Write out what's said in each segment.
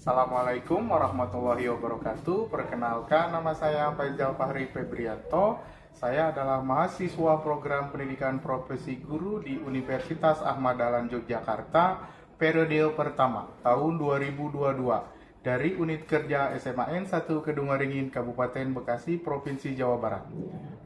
Assalamualaikum warahmatullahi wabarakatuh. Perkenalkan, nama saya Faizal Fahri Febrianto. Saya adalah mahasiswa program pendidikan profesi guru di Universitas Ahmad Dahlan Yogyakarta periode pertama tahun 2022 dari unit kerja SMA N1 Kedungwaringin Kabupaten Bekasi Provinsi Jawa Barat.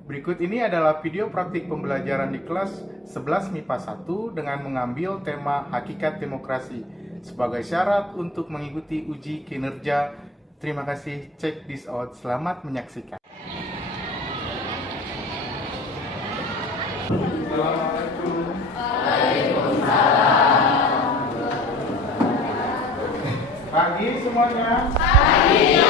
Berikut ini adalah video praktik pembelajaran di kelas 11 MIPA 1 dengan mengambil tema Hakikat Demokrasi sebagai syarat untuk mengikuti uji kinerja. Terima kasih, check this out. Selamat menyaksikan. Assalamualaikum. Waalaikumsalam. Pagi semuanya. Pagi.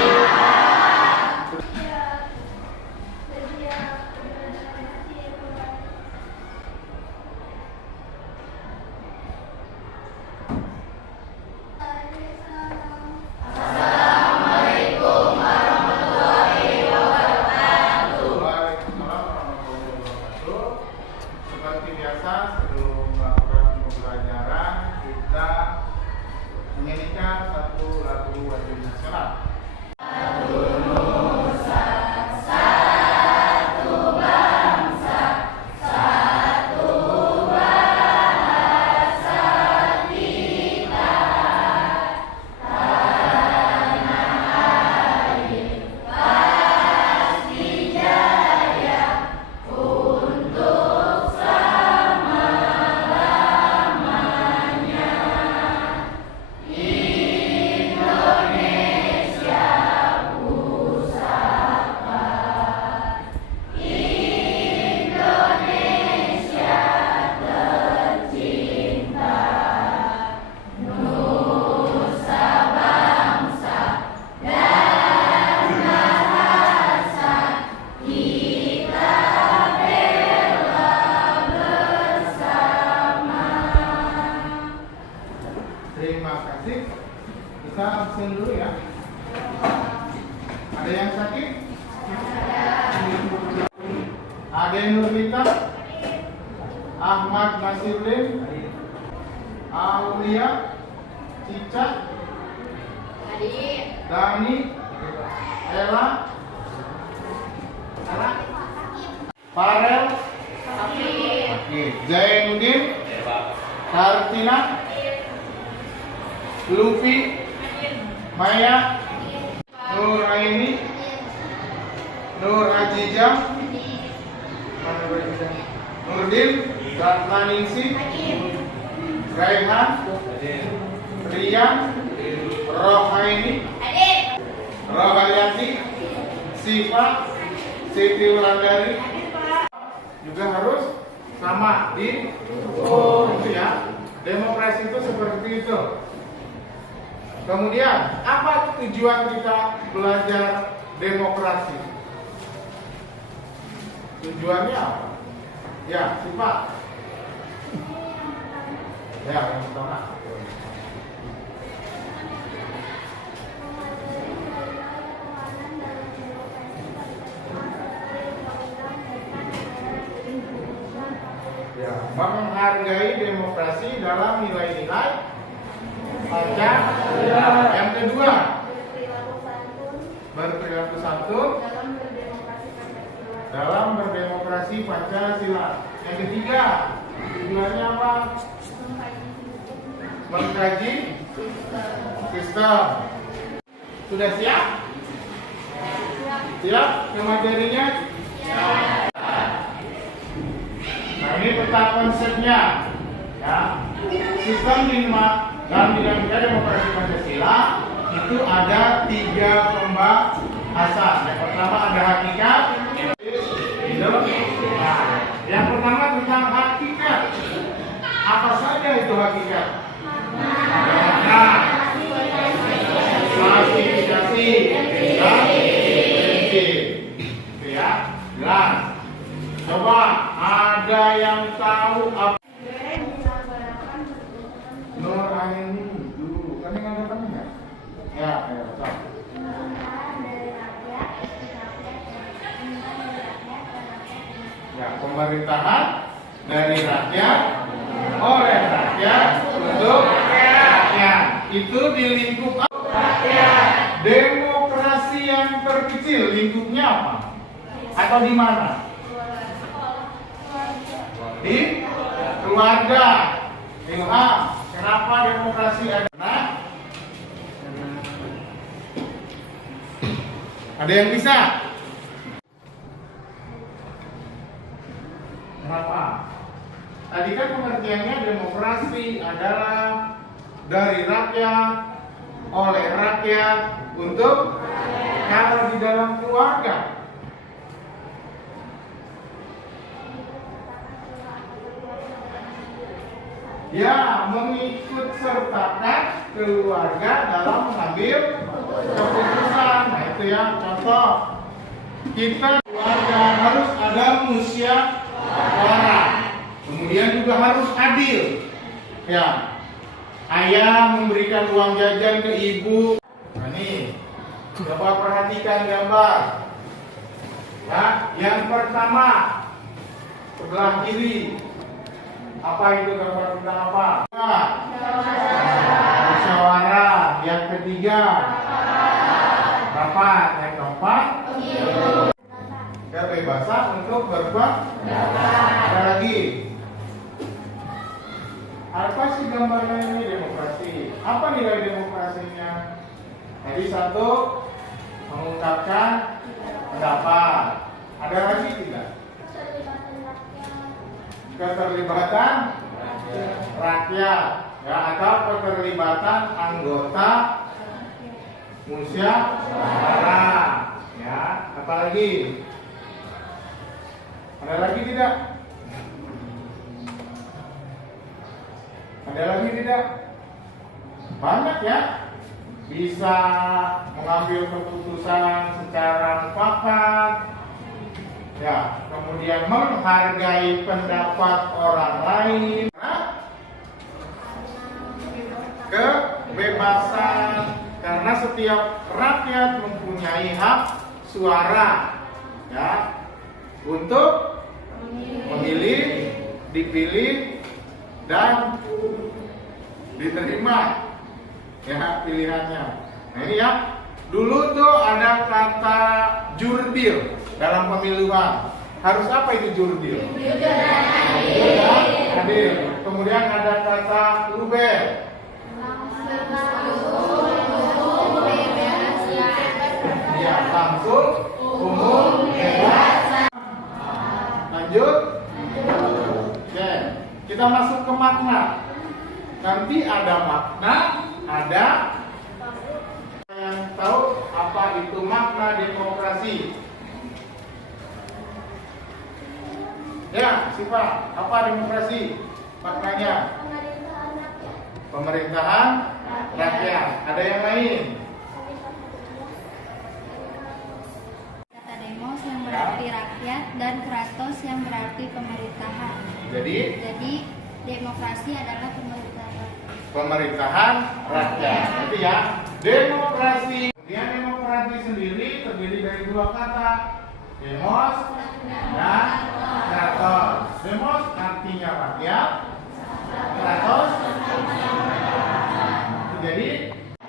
Seperti biasa, sebelum melakukan pembelajaran, kita menyanyikan satu lagu wajib nasional. Satu nusa, satu bangsa, satu bahasa kita, tanah air pasti jaya untuk terima kasih. Kita absen dulu ya. Ada yang sakit? Ada Nurita, Ahmad Nasirudin, Aulia, Cica, Dani, Ella, Farel, Zainuddin, Kartina, Luffy, Maya, Nur Aini, Nur Ajijah, Nurdin, Ratnaningsi, Raihan, Rian, Rohaini, Rohayati, Siva, Siti Wulandari. Juga harus sama di itu ya. Demokrasi itu seperti itu. Kemudian, apa tujuan kita belajar demokrasi? Tujuannya apa? Ya, sifat. Ya, yang pertama. Ya, menghargai demokrasi dalam nilai-nilai Pancasila. Yang kedua, berperilaku santun dalam berdemokrasi Pancasila. Yang ketiga, tujuannya apa? Mengkaji sistem. Sudah siap? Siap ke materinya? Nah, ini peta konsepnya. Ya, sistem dalam dinamika demokrasi Pancasila itu ada 3 pembahasan. Yang pertama ada hakikat. Yang pertama tentang hakikat. Apa saja itu hakikat? Klasifikasi dan prinsip. Itu ya, jelas. Coba ada yang tahu apa? Nur Aini dulu, kan yang ada temennya? Ya, tahu. pemerintahan dari rakyat, oleh rakyat, untuk rakyat. Itu di lingkup rakyat. Demokrasi yang terkecil lingkupnya apa? Atau di mana? Di keluarga. Ilham, kenapa demokrasi ada? Ada yang bisa? Kenapa? Tadi kan pengertiannya demokrasi adalah dari rakyat, oleh rakyat, untuk kalau di dalam keluarga. Ya, mengikut sertakan keluarga dalam mengambil keputusan. Nah itu ya contoh. Kita keluarga harus ada musyawarah. Kemudian juga harus adil. Ya, ayah memberikan uang jajan ke ibu. Nah ini, coba perhatikan gambar. Ya, yang pertama sebelah kiri. Apa itu gambar tentang apa? Musyawarah. Yang ketiga rapat. Yang keempat kebebasan untuk berbuat. Ada lagi. Apa sih gambarnya ini demokrasi? Apa nilai demokrasinya? Jadi satu, mengungkapkan pendapat. Ada lagi tidak? Keterlibatan rakyat, ya, atau keterlibatan anggota musyawarah, ya. Apalagi? Ada lagi tidak? Ada lagi tidak? Banyak ya. Bisa mengambil keputusan secara mufakat. Ya, kemudian menghargai pendapat orang lain. Kebebasan, karena setiap rakyat mempunyai hak suara, ya, untuk memilih, dipilih, dan diterima, ya, pilihannya. Nah ini ya, dulu tuh ada kata jurdil dalam pemilihan. Harus apa itu jurdil? Adil. Kemudian ada kata lubel. Ya, langsung, umum, bebas. Lanjut. Oke, kita masuk ke makna. Nanti ada makna, ada yang tahu apa itu makna demokrasi. Ya, Siva, apa demokrasi? Maknanya? Pemerintahan rakyat. Ada yang lain? Kata demos yang berarti rakyat dan kratos yang berarti pemerintahan. Jadi Demokrasi adalah pemerintahan. Pemerintahan rakyat. Itu ya, demokrasi. Kemudian demokrasi sendiri terdiri dari dua kata, demos dan kratos. Demos artinya rakyat, kratos. Jadi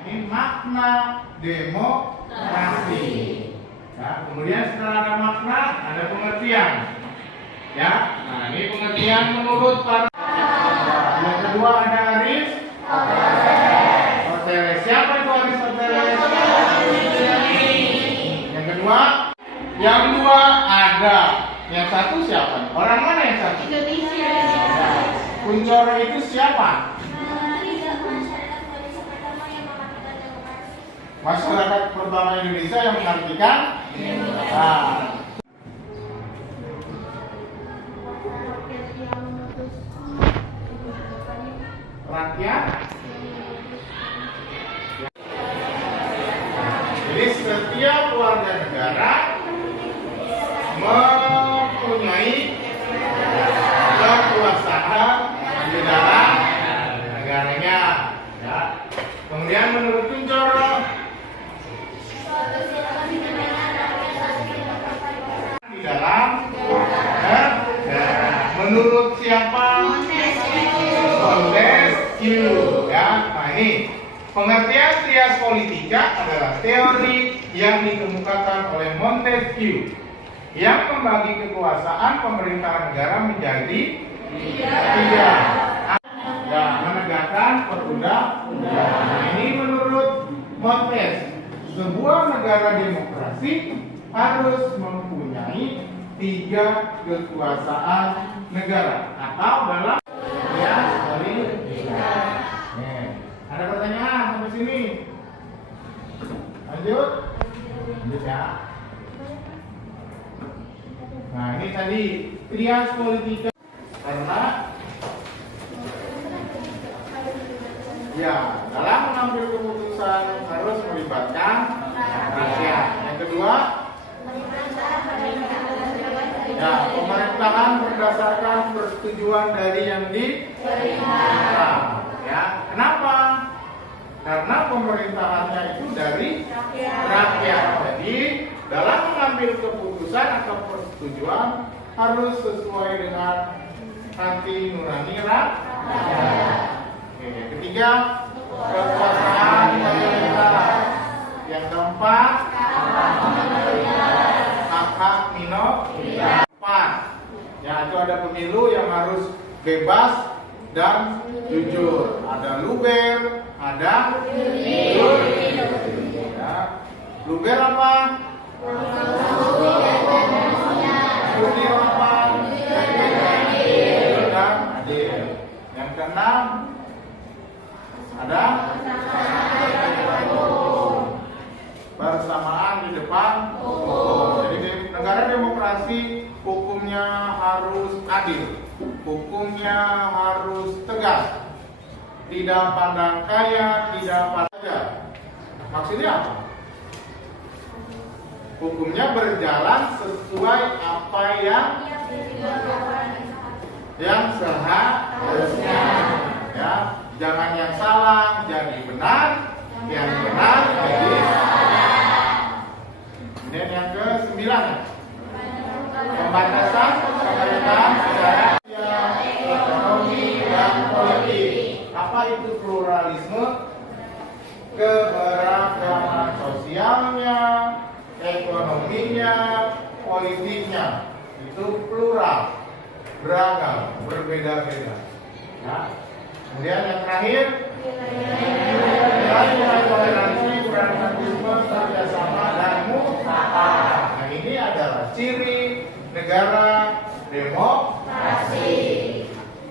ini makna demokrasi. Ya, kemudian setelah ada makna, ada pengertian. Ya, nah ini pengertian menurut para. Yang kedua ada Aristoteles. Siapa itu Aristoteles? Yang kedua, yang dua ada. Yang satu siapa? Orang mana yang satu? Indonesia. Kuncoro itu siapa? Masyarakat pertama Indonesia yang mengartikan. Nah, rakyat. Jadi setiap warga negara mempunyai kekuasaan di dalam negaranya. Ya. Kemudian menurut Kuncoro, Pengertian trias politika adalah teori yang dikemukakan oleh Montesquieu yang membagi kekuasaan pemerintahan negara menjadi tiga dan menegakkan perundang-undangan. Ini menurut Montesquieu, sebuah negara demokrasi harus mempunyai tiga kekuasaan negara atau dalam trias politika. Ada pertanyaan sampai sini? Lanjut ya. Nah, ini tadi trias politika karena ya dalam mengambil keputusan harus melibatkan rakyat. Yang kedua, ya pemerintahan berdasarkan persetujuan dari yang diperintah. Ya, kenapa? Karena pemerintahannya itu dari rakyat. Jadi dalam mengambil keputusan atau persetujuan harus sesuai dengan hati nurani rakyat. Oke, yang ketiga, kekuasaan pemerintah. Yang keempat, hak-hak minoritas. Ya, itu ada pemilu yang harus bebas dan jujur. Ada luber, ada jujur. Ya. Luber apa? Jujur apa? Jujur dan adil. Yang keenam ada bersamaan di depan hukum. Jadi di negara demokrasi hukumnya harus adil, hukumnya harus tegas, tidak pandang kaya, tidak pandang. Maksudnya apa? Hukumnya berjalan sesuai apa yang seharusnya. Ya, jangan yang salah jadi benar, yang benar jadi salah. Dan yang ke-9, pembatasan pemerintahan secara ekonomi dan politik. Apa itu pluralisme? Keberagaman sosialnya, ekonominya, politiknya itu plural, beragam, berbeda-beda. Ya. Kemudian yang terakhir, nilai toleransi, pragmatisme, kerjasama dan mufakat. Nah, ini adalah ciri negara demokrasi.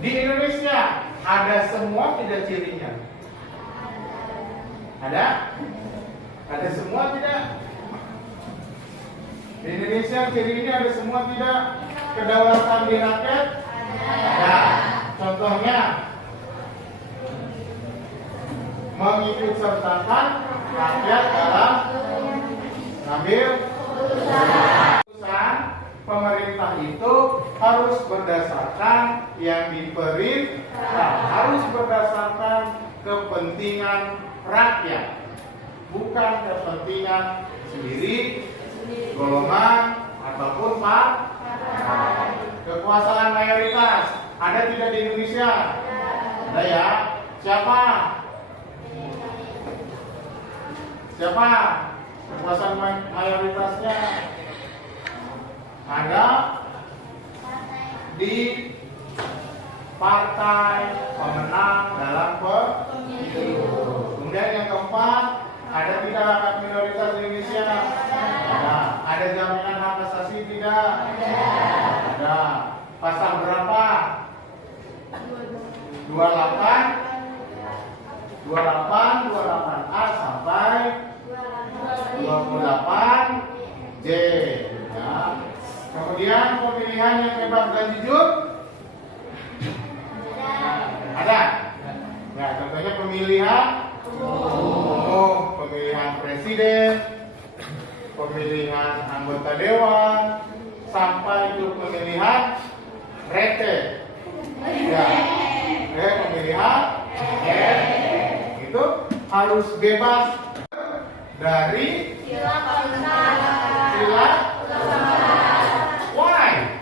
Di Indonesia ada semua tidak cirinya? Ada? Ada semua tidak? Di Indonesia ciri ini ada semua tidak? Kedaulatan di rakyat? Ada. Contohnya, mengikut sertakan rakyat dalam mengambil keputusan. Pemerintah itu harus berdasarkan yang diperintah, harus berdasarkan kepentingan rakyat, bukan kepentingan sendiri, golongan ataupun partai. Kekuasaan mayoritas ada tidak di Indonesia? Ada ya. Siapa? Siapa kekuasaan mayoritasnya? Ada di partai pemenang dalam pemilu. Kemudian yang keempat, ada tidak hak minoritas di Indonesia? Ada jaminan hak asasi tidak? Ada. Pasal berapa? 28A sampai 28J. Ya. Kemudian pemilihan yang bebas dan jujur ada. Ya, contohnya pemilihan umum, pemilihan presiden, pemilihan anggota dewan, sampai itu pemilihan rete. Ya, pemilihan itu harus bebas dari sila. Why?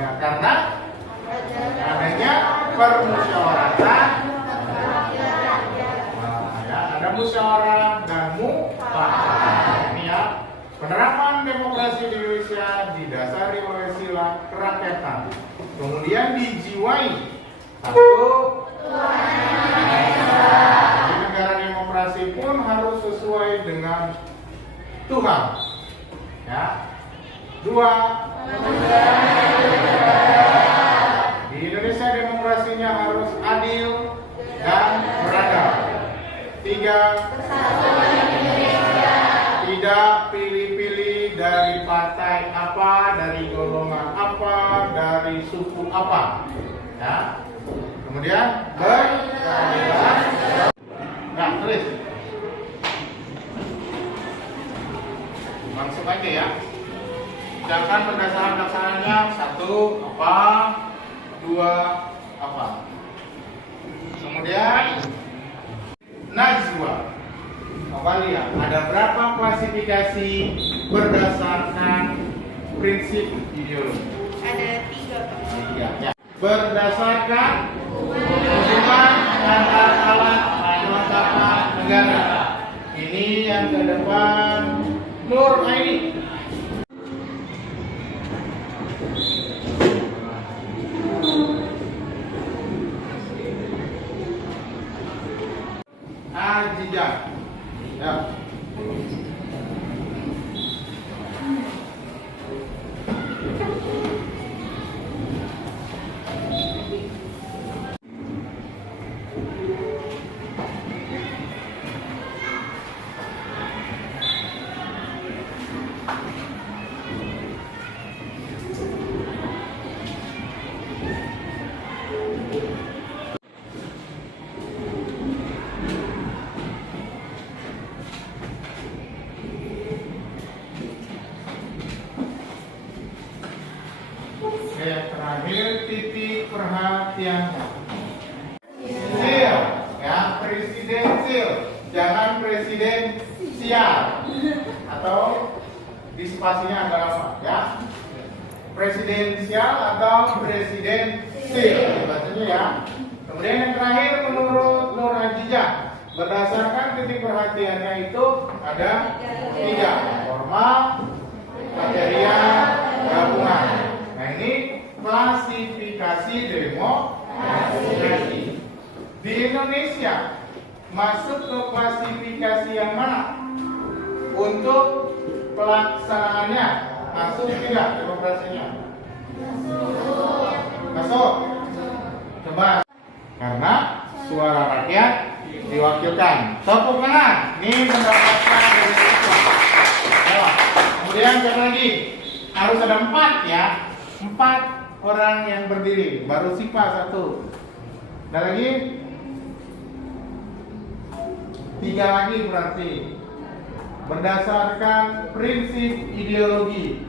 Ya, karena adanya permusyawaratan Satu. Di negara demokrasi pun harus sesuai dengan Tuhan. Ya. Dua. Di Indonesia demokrasinya harus adil dan beradab. Tiga. Tidak pilih-pilih dari partai apa, dari golongan apa, dari suku apa. Ya. Kemudian berkeadilan. Nah, tulis. Langsung aja ya. Sedangkan berdasarkan pelaksananya satu apa, dua apa. Kemudian Najwa. Apa lihat? Ada berapa klasifikasi berdasarkan prinsip ideologi? Ada 3, Pak. Tiga. Ya. Berdasarkan hubungan antar alat kelengkapan negara. Ini yang ke depan Nur Aini. Ajijah. Ya. Yang terakhir titik perhatiannya. Sil, ya presidensil, jangan presidensial atau di spasinya agak lama, ya. Presidensial atau presidensil, bacanya ya. Kemudian yang terakhir menurut Nur Ajijah, berdasarkan titik perhatiannya itu ada 3, formal, material, gabungan. Nah ini klasifikasi demokrasi. Di Indonesia masuk ke klasifikasi yang mana? Untuk pelaksanaannya masuk tidak demokrasinya? Masuk. Coba. Karena suara rakyat diwakilkan. Tepuk tangan. Ini mendapatkan dari siswa. Kemudian cek lagi. Harus ada 4 ya. 4 orang yang berdiri, baru SIPA 1. Ada lagi? 3 lagi berarti. Berdasarkan prinsip ideologi.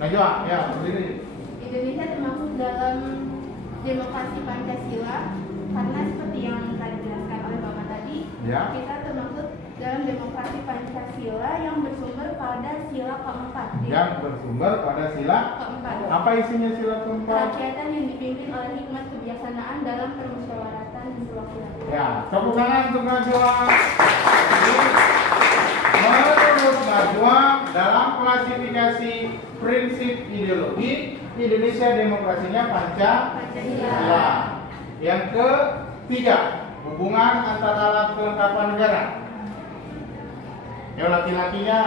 Najwa, ya berdiri. Indonesia termasuk dalam demokrasi Pancasila karena seperti yang tadi dijelaskan oleh Bapak tadi, Ya. kita termasuk dalam demokrasi Pancasila yang bersumber pada sila keempat. Yang bersumber pada sila Keempat. apa isinya sila keempat? Kerakyatan yang dipimpin oleh hikmat kebijaksanaan dalam permusyawaratan dan perwakilan. Ya, tepuk tangan untuk Najwa. Menurut Najwa, dalam klasifikasi prinsip ideologi, Indonesia demokrasinya Pancasila. Yang ketiga, hubungan antar alat kelengkapan negara. Ya, laki-lakinya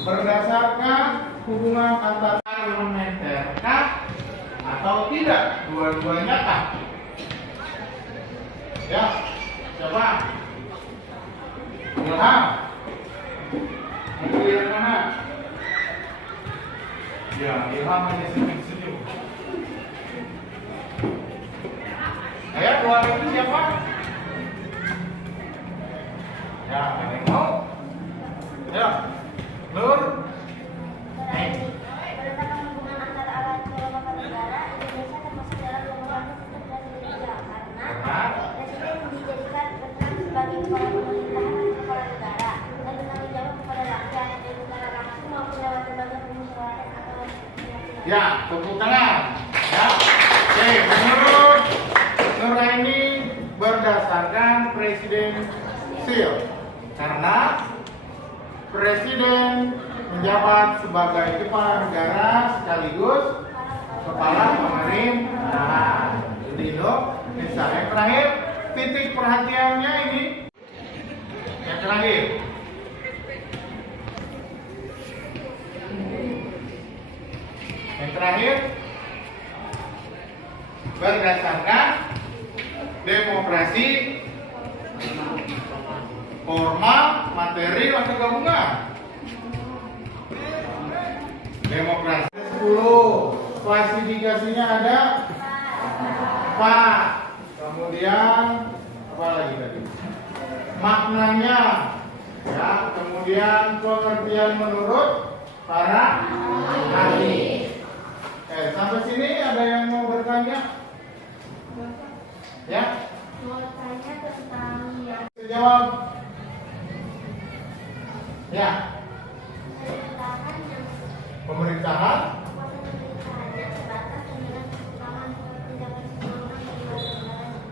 berdasarkan hubungan antar parlementer kah atau tidak, dua-duanya kah? Ya, coba Ilham, yang mana? Ya, Ilham hanya senyum-senyum. Ayo, keluar itu siapa? Ya, ada yang mau? Ya, Nur. Berdasarkan hubungan antara alat kelengkapan negara, Indonesia termasuk dalam demokrasi sistem presidensial karena presiden dijadikan berperan sebagai kepala pemerintahan dan kepala negara dan bertanggung jawab kepada rakyat baik secara langsung maupun lewat lembaga permusyawaratan atau Ya, tepuk tangan. Ya. Oke, menurut Nur Aini berdasarkan presidensial karena presiden menjabat sebagai kepala negara sekaligus kepala pemerintahan di Indonesia. Yang terakhir, titik perhatiannya ini yang terakhir. Yang terakhir, berdasarkan demokrasi formal, material, atau gabungan. Demokrasi 10, klasifikasinya ada 4. Kemudian apa lagi tadi? Maknanya, ya. Kemudian pengertian menurut para ahli. Sampai sini ada yang mau bertanya? Ya? Mau tanya tentang yang Jawab. Ya. Pemerintahan.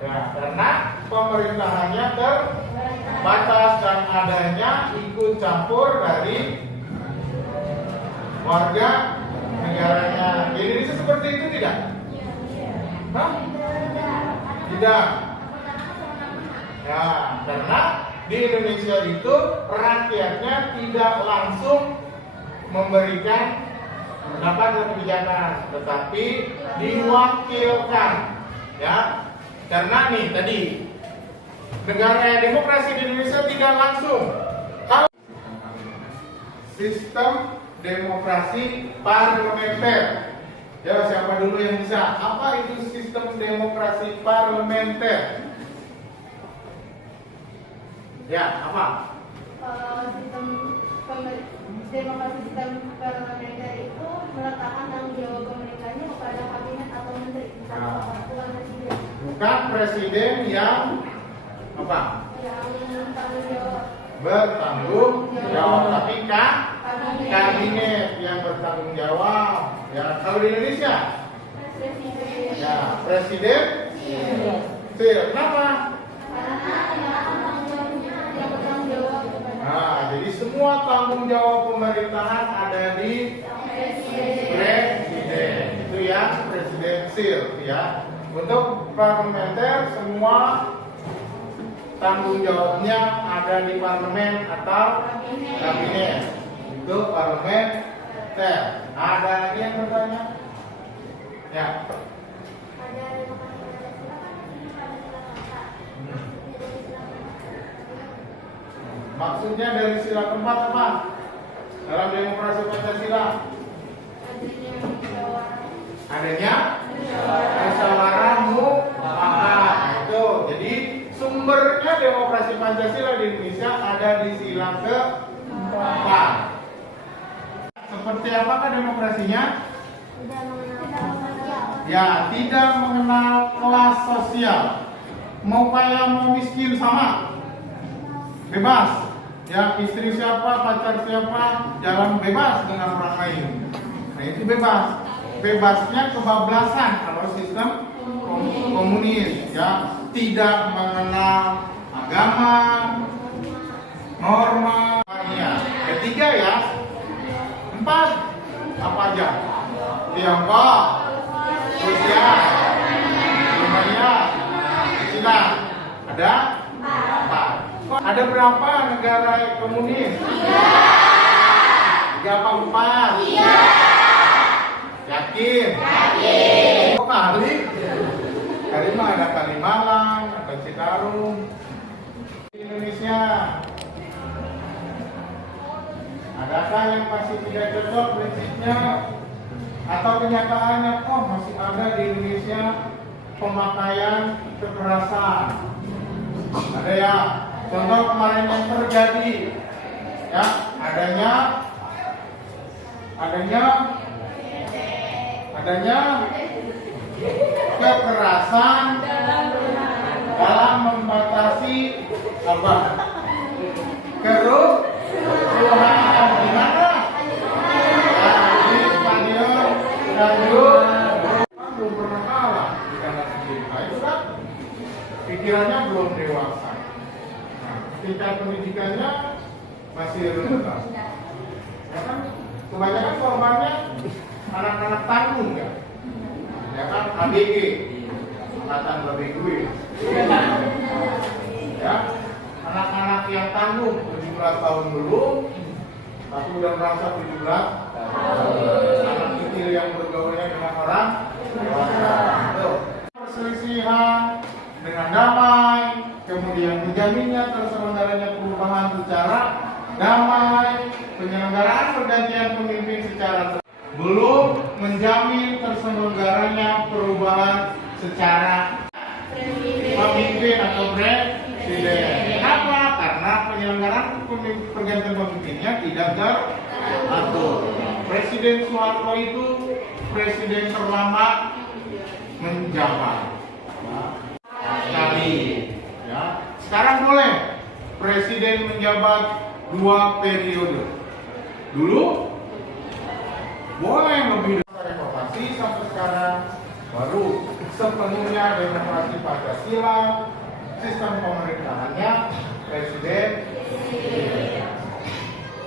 Ya, karena pemerintahannya terbatas dan adanya ikut campur dari warga negaranya. Di Indonesia seperti itu tidak? Hah? Tidak. Ya, karena di Indonesia itu rakyatnya tidak langsung memberikan pendapat dan kebijakan, tetapi diwakilkan. Ya, karena nih tadi negara demokrasi di Indonesia tidak langsung. Kalau sistem demokrasi parlementer, ya siapa dulu yang bisa? Apa itu sistem demokrasi parlementer? Ya, apa? sistem demokrasi sistem parlementer itu meletakkan tanggung jawab pemerintahnya kepada kabinet atau menteri, bukan presiden. Bukan presiden yang apa? Yang tanggung jawab. Bertanggung jawab, tapi kabinet yang bertanggung jawab. Ya, kalau di Indonesia, Presiden. ya presiden. Kenapa? Yang bertanggung jawab kepada Nah, jadi semua tanggung jawab pemerintahan ada di presiden. Itu yang presidensil, ya. Untuk parlementer semua tanggung jawabnya ada di parlemen atau kabinet. Itu parlementer. Ada lagi yang bertanya? Ya. Maksudnya dari sila keempat apa? Dalam demokrasi Pancasila adanya musyawarah mufakat. Itu. Jadi sumbernya demokrasi Pancasila di Indonesia ada di sila keempat. Seperti apakah demokrasinya? Ya, tidak mengenal kelas sosial. Mau kaya mau miskin sama, bebas. Ya, istri siapa, pacar siapa, jalan bebas dengan orang lain. Nah, itu bebas. Bebasnya kebablasan kalau sistem komunis, ya, tidak mengenal agama, norma. Ya. Ketiga ya, 4 apa aja? Tiongkok, Rusia, Rumania, Cina. Ada 4. Ada berapa negara komunis? 3 apa 4? Yakin? Yakin. Kali? Kali mah ada Kalimalang, ada Citarum. Di Indonesia adakah yang masih tidak cocok prinsipnya atau kenyataannya? Oh, masih ada di Indonesia pemakaian kekerasan. Ada ya. Contoh kemarin yang terjadi, ya, adanya kekerasan dalam membatasi apa? Kerusuhan di mana? Di Spanyol, belum pernah kalah di kanan kiri. Nah, itu kan pikirannya belum dewasa. Tingkat pendidikannya masih rendah, ya kan? kebanyakan korbannya anak-anak tanggung ya. Ya kan, ABG, angkatan lebih gue. Ya, anak-anak yang tanggung 17 tahun belum, tapi udah merasa 17 anak kecil yang bergaulnya dengan orang dewasa. Perselisihan dengan damai, kemudian menjaminnya terselenggaranya perubahan secara damai, penyelenggaraan pergantian pemimpin secara belum menjamin terselenggaranya perubahan secara pemimpin atau presiden. Kenapa? Karena penyelenggaraan pergantian pemimpinnya tidak teratur. Presiden Soeharto itu presiden terlama menjabat sekali. Ya. Sekarang boleh presiden menjabat 2 periode. Dulu boleh lebih dari reformasi sampai sekarang baru sepenuhnya demokrasi Pancasila, sistem pemerintahannya presiden.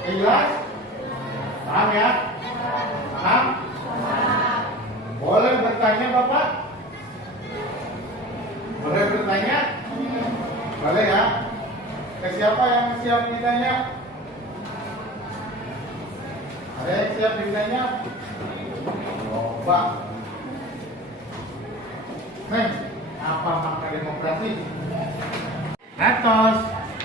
Jelas? Paham ya? Paham? Boleh bertanya Bapak? Boleh bertanya? Boleh ya? Ke siapa yang siap ditanya? Ada yang siap ditanya? Coba. Apa makna demokrasi? Ratos.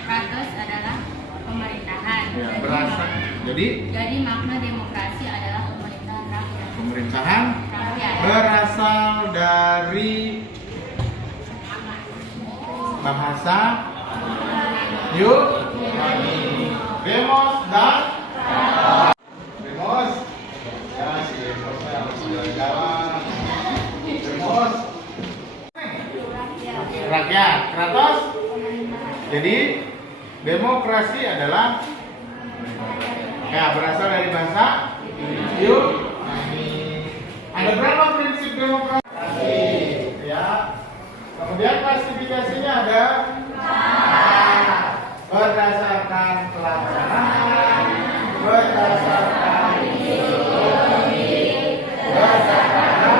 Ratos adalah pemerintahan. Ya, berasal. Jadi makna demokrasi adalah pemerintahan rakyat. Pemerintahan Rakyat. berasal dari bahasa Yunani. Demos dan demos. Ya, si demosnya harus jalan-jalan. Demos. Rakyat. Kratos. Jadi demokrasi adalah berasal dari bahasa Yunani. Ada berapa prinsip demokrasi? Ya. Kemudian klasifikasinya ada berdasarkan pelaksanaan, berdasarkan ideologi, berdasarkan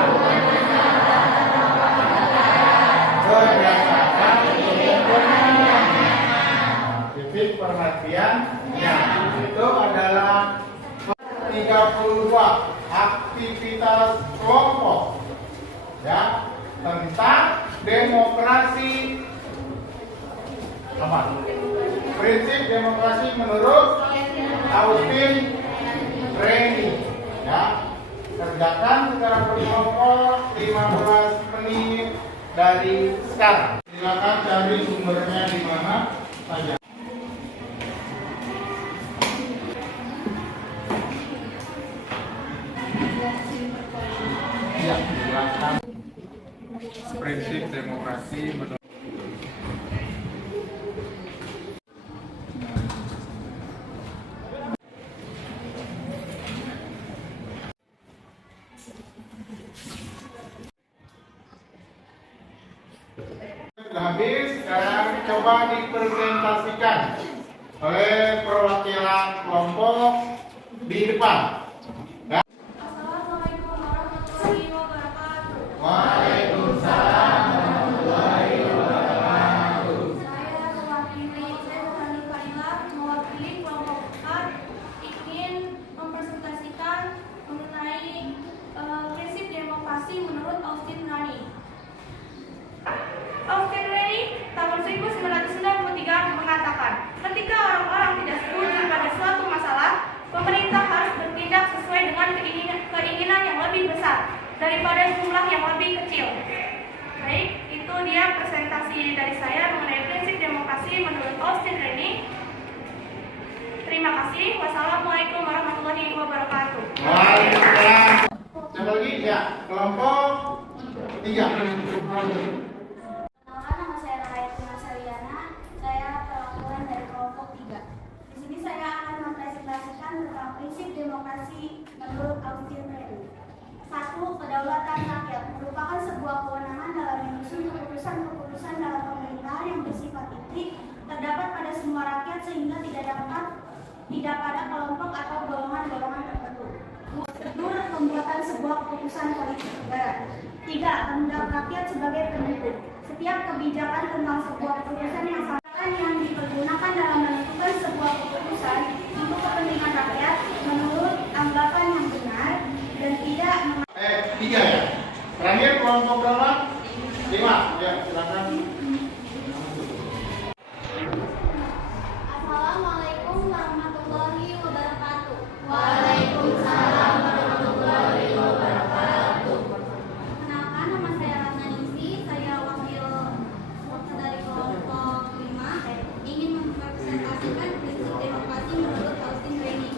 titik perhatiannya itu adalah 32 aktivitas kelompok ya tentang demokrasi. Apa? Prinsip demokrasi menurut Austin Reni ya. Kerjakan secara berkelompok 15 menit dari sekarang. Silakan cari sumbernya di mana saja. Ya, silakan. Prinsip demokrasi menurut sudah habis. Sekarang coba dipresentasikan oleh perwakilan kelompok di depan. Assalamualaikum warahmatullahi wabarakatuh. Waalaikumsalam warahmatullahi wabarakatuh. Saya mewakili kelompok 4 ingin mempresentasikan mengenai prinsip demokrasi menurut Austin Rani. Austin Rani tahun 1993 mengatakan, ketika orang-orang tidak setuju pada suatu masalah, pemerintah harus bertindak sesuai dengan keinginan yang lebih besar daripada jumlah yang lebih kecil. Baik, itu dia presentasi dari saya mengenai prinsip demokrasi menurut Austin Rani. Terima kasih. Wassalamualaikum warahmatullahi wabarakatuh. Waalaikumsalam. Coba lagi ya, kelompok 3. Nama saya Rahayati Masaliana. Saya perwakilan dari kelompok 3. Di sini saya akan mempresentasikan tentang prinsip demokrasi menurut Austin Rani. 1. Kedaulatan rakyat merupakan sebuah kewenangan dalam menyusun keputusan-keputusan dalam pemerintahan yang bersifat inti, terdapat pada semua rakyat sehingga tidak pada kelompok atau golongan-golongan tertentu. Prosedur pembuatan sebuah keputusan politik negara. 3. Kehendak rakyat sebagai penentu. Setiap kebijakan tentang sebuah keputusan yang dipergunakan dalam menentukan sebuah keputusan untuk kepentingan rakyat menurut anggapan yang benar dan tidak 3 ya. Terakhir kelompok berapa? 5. Ya, silakan. Assalamualaikum warahmatullahi wabarakatuh. Waalaikumsalam warahmatullahi wabarakatuh. Kenalkan, nama saya Ratna Ningsi, saya wakil dari kelompok 5 ingin mempresentasikan prinsip demokrasi menurut Austin Reni.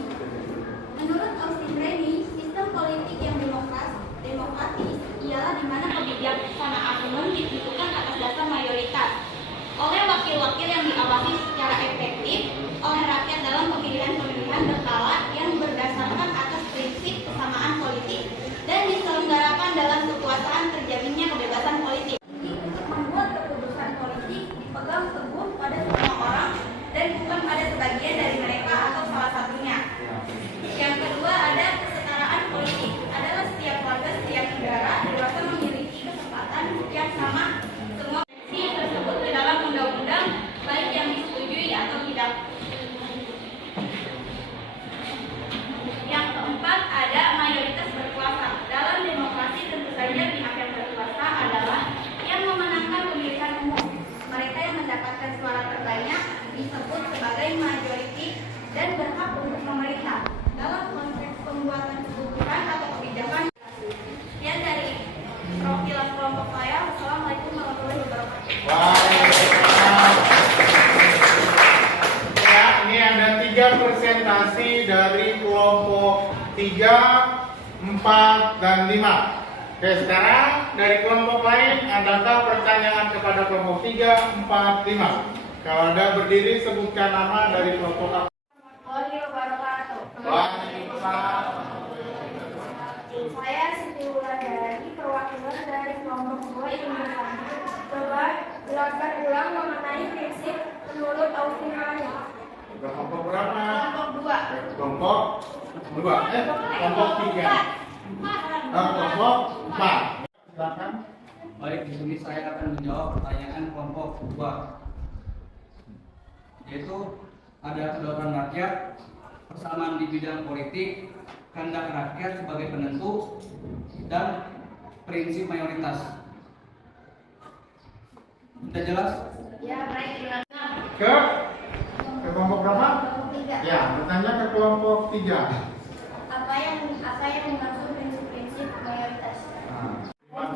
Menurut Austin Reni, sistem politik yang demokratis ialah di mana kebijaksanaan umum ditentukan atas dasar mayoritas oleh wakil-wakil yang diawasi secara efektif oleh rakyat dalam pemilihan-pemilihan berkala yang berdasarkan atas prinsip kesamaan politik dan diselenggarakan dalam kekuasaan terjaminnya kebebasan politik. Ini untuk membuat keputusan politik dipegang teguh pada semua orang dan bukan pada sebagian dari mereka atau salah satunya. Yang kedua ada kesetaraan politik. Adalah setiap warga setiap negara dewasa memiliki kesempatan yang sama semua prinsip tersebut di dalam undang-undang baik yang disetujui atau tidak. Yang keempat ada mayoritas berkuasa. Dalam demokrasi tentu saja pihak yang berkuasa adalah yang memenangkan pemilihan umum. Mereka yang mendapatkan suara terbanyak disebut sebagai majority dan berhak untuk memerintah. Dalam konteks pembuatan keputusan atau kebijakan yang dari perwakilan kelompok saya, Wassalamualaikum warahmatullahi wabarakatuh. Waalaikumsalam. Ya, ini ada 3 presentasi dari kelompok 3, 4, dan 5. Oke, sekarang dari kelompok lain, adakah pertanyaan kepada kelompok 3, 4, 5? Kalau ada berdiri, sebutkan nama dari kelompok apa? Warahmatullahi wabarakatuh. Waalaikumsalam. Saya Siti Wulandari, perwakilan dari kelompok 2 ingin bertanya bahwa jelaskan ulang mengenai prinsip menurut Austin Reni. Kelompok berapa? Kelompok 2. Kelompok 2. Kelompok 3. Kelompok 4. Silakan. Baik, di sini saya akan menjawab pertanyaan kelompok 2, yaitu ada kedaulatan rakyat, persamaan di bidang politik, kehendak rakyat sebagai penentu, dan prinsip mayoritas. Sudah jelas? Ya, baik. Ke kelompok berapa? Kelompok 3. Ya, bertanya ke kelompok 3. Apa yang dimaksud prinsip-prinsip mayoritas? Nah,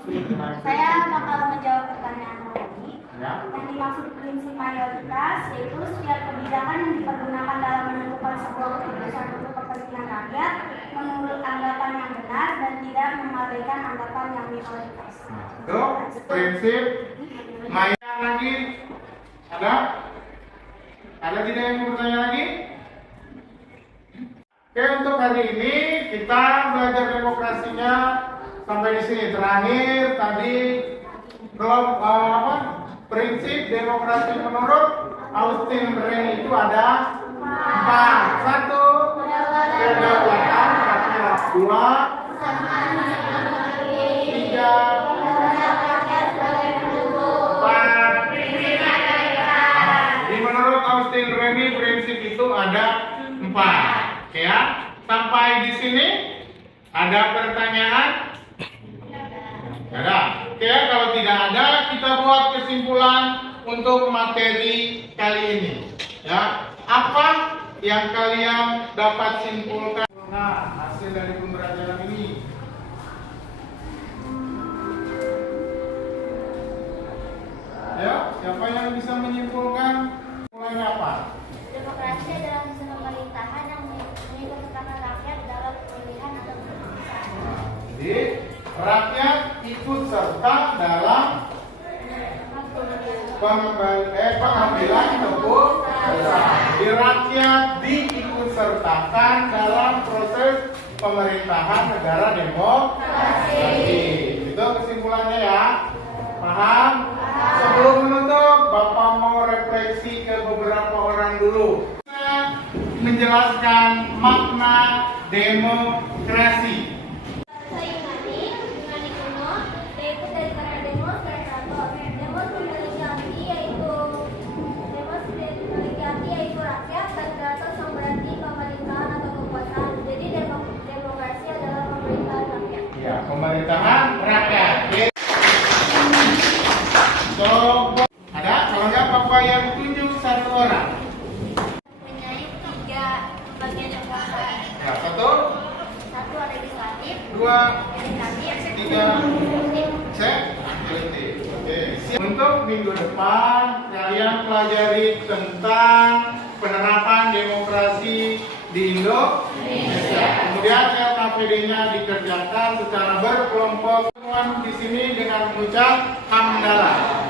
Saya bakal menjawab pertanyaan ini. ya. Yang dimaksud prinsip mayoritas yaitu setiap kebijakan yang dipergunakan dalam menentukan sebuah keputusan untuk kepentingan rakyat menurut anggapan yang benar dan tidak mengabaikan anggapan yang minoritas. Itu prinsip mayoritas lagi. Ada? Ada tidak yang mau bertanya lagi? Oke, untuk hari ini kita belajar demokrasinya sampai di sini. Terakhir tadi prinsip demokrasi menurut Austin Reni itu ada 4. 1. Kedaulatan rakyat. 2. 3. 4. Jadi menurut Austin Reni prinsip itu ada 4. Oke ya. Sampai di sini ada pertanyaan? Ada. Oke ya, kalau tidak ada kita buat kesimpulan untuk materi kali ini. Ya, apa yang kalian dapat simpulkan? Nah, hasil dari pembelajaran ini. Ya, siapa yang bisa menyimpulkan? Mulainya apa? Demokrasi adalah sistem pemerintahan yang mengikutsertakan rakyat dalam pemilihan atau keputusan. Jadi, rakyat ikut serta dalam pengambilan keputusan. Di rakyat diikutsertakan dalam proses pemerintahan negara demokrasi. Itu kesimpulannya ya. Paham? Sebelum menutup, Bapak mau refleksi ke beberapa orang dulu. Menjelaskan makna demo Demokrasi. Bahasa Yunani kuno, yaitu dari kata demos, krator. Demos memiliki arti yaitu rakyat, dan kratos yang berarti pemerintahan atau kekuasaan. Jadi demokrasi adalah pemerintahan rakyat. Ya, pemerintahan rakyat. Coba ada, kalau nggak Bapak yang tunjuk satu orang. Mempunyai 3 bagian kekuasaan. Ya, satu, 1 legislatif, dua, 2 tiga, eksekutif. Oke. Untuk minggu depan kalian pelajari tentang penerapan demokrasi di Indonesia. Kemudian LKPD-nya dikerjakan secara berkelompok. Di sini dengan mengucap hamdalah.